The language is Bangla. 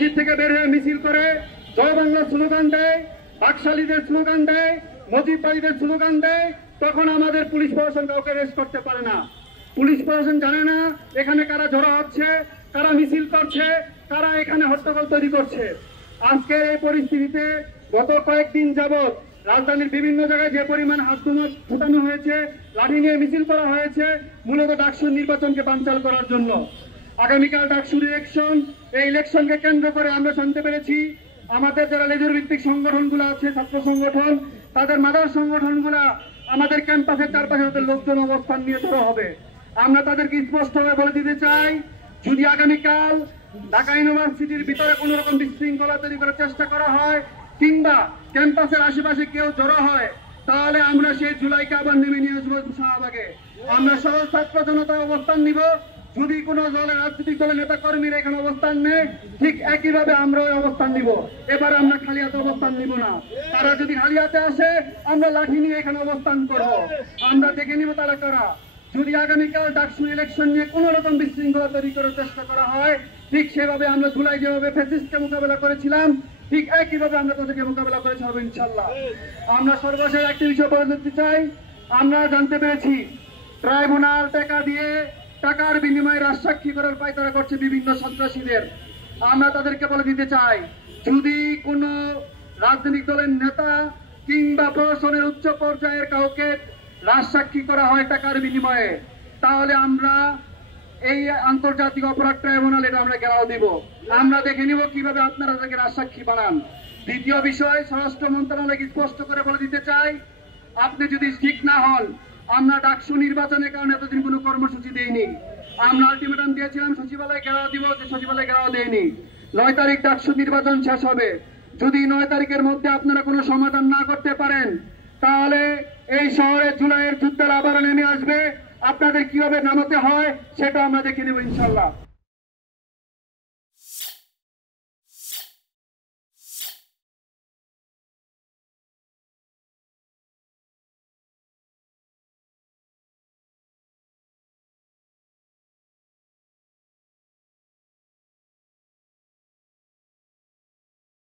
মসজিদ থেকে বের হয়ে মিছিল করে জয় বাংলা স্লোগান দেয়, বাকশালীদের স্লোগান দেয়, মুজিববাদীদের স্লোগান দেয়, তখন আমাদের পুলিশ প্রশাসন কাউকে অ্যারেস্ট করতে পারে না। পুলিশ প্রশাসন জানে না এখানে কারা জড়ো হচ্ছে, কারা মিছিল করছে, কারা এখানে হট্টগোল তৈরি করছে। আজকের এই পরিস্থিতিতে গত কয়েকদিন যাবৎ রাজধানীর বিভিন্ন জায়গায় যে পরিমাণ হাত ফুটানো হয়েছে, লাঠি নিয়ে মিছিল করা হয়েছে, মূলত ডাকসুর নির্বাচনকে বানচাল করার জন্য। আগামীকাল ডাকসুর ইলেকশন, এই ইলেকশনকে কেন্দ্র করে আমরা জানতে পেরেছি আমাদের যারা লেজুর ভিত্তিক সংগঠনগুলো আছে, ছাত্র সংগঠন, তাদের মাদার সংগঠনগুলা আমাদের ক্যাম্পাসের চারপাশে তাদের লোকজন অবস্থান নিয়ে ধরা হবে। আমরা তাদেরকে স্পষ্টভাবে বলে দিতে চাই, যদি আগামীকাল ঢাকা ইউনিভার্সিটির ভিতরে কোন রকম বিশৃঙ্খলা তৈরি করার চেষ্টা করা হয় কিংবা ক্যাম্পাসের আশেপাশে কেউ জড়ো হয়, তাহলে আমরা সেই জুলাইকে আবার নেমে নিয়ে আসবো শাহবাগে। আমরা সরল ছাত্র জনতায় অবস্থান নিব। যদি কোনো দলের রাজনৈতিক দলের নেতা কর্মীরা এখানে অবস্থান নেয়, ঠিক একইভাবে আমরা ওই অবস্থান নিব। এবার আমরা খালি হাতে অবস্থান নিব না। তারা যদি খালি হাতে আসে, আমরা লাঠি নিয়ে এখানে অবস্থান করব। আমরা দেখে নিব তারা কারা। যদি আগামীকাল ডাকসু ইলেকশন নিয়ে কোন রকম বিশৃঙ্খলা তৈরি করার চেষ্টা করা হয়, ঠিক সেভাবে আমরা জুলাই যেভাবে ফ্যাসিস্টকে মোকাবেলা করেছিলাম, ঠিক একইভাবে আমরা তাদেরকে মোকাবেলা করে ছাড়বো ইনশাল্লাহ। আমরা সর্বশেষ একটি বিষয় বলে দিতে চাই, আমরা জানতে পেরেছি ট্রাইব্যুনাল টাকার বিনিময়ে রাজসাক্ষী করার পায়তারা করছে বিভিন্ন সন্ত্রাসীদের। আমরা তাদেরকে বলে দিতে চাই, যদি কোন রাজনৈতিক দলের নেতা কিংবা প্রশাসনের উচ্চ পর্যায়ের কাউকে রাজসাক্ষী করা হয় টাকার বিনিময়ে, তাহলে আমরা এই আন্তর্জাতিক অপরাধ ট্রাইব্যুনাল এটা আমরা ঘেরাও দিব। আমরা দেখে নিব কিভাবে আপনারা তাকে রাজসাক্ষী বানান। দ্বিতীয় বিষয়, স্বরাষ্ট্র মন্ত্রণালয়কে স্পষ্ট করে বলে দিতে চাই, আপনি যদি ঠিক না হন, আমরা ডাকসু নির্বাচনের কারণে এতদিন কোনো কর্মসূচি দেইনি। আমরা আলটিমেটাম দিয়েছিলাম সচিবালয় ঘেরাও দিব, যে সচিবালয় ঘেরাও দেয়নি। 9 তারিখ ডাকসু নির্বাচন শেষ হবে। যদি 9 তারিখের মধ্যে আপনারা কোনো সমাধান না করতে পারেন, তাহলে এই শহরে জুলাইয়ের যুদ্ধের আবার নেমে আসবে। আপনাদের কিভাবে নামাতে হয় সেটা আমরা দেখে নেব ইনশাল্লাহ।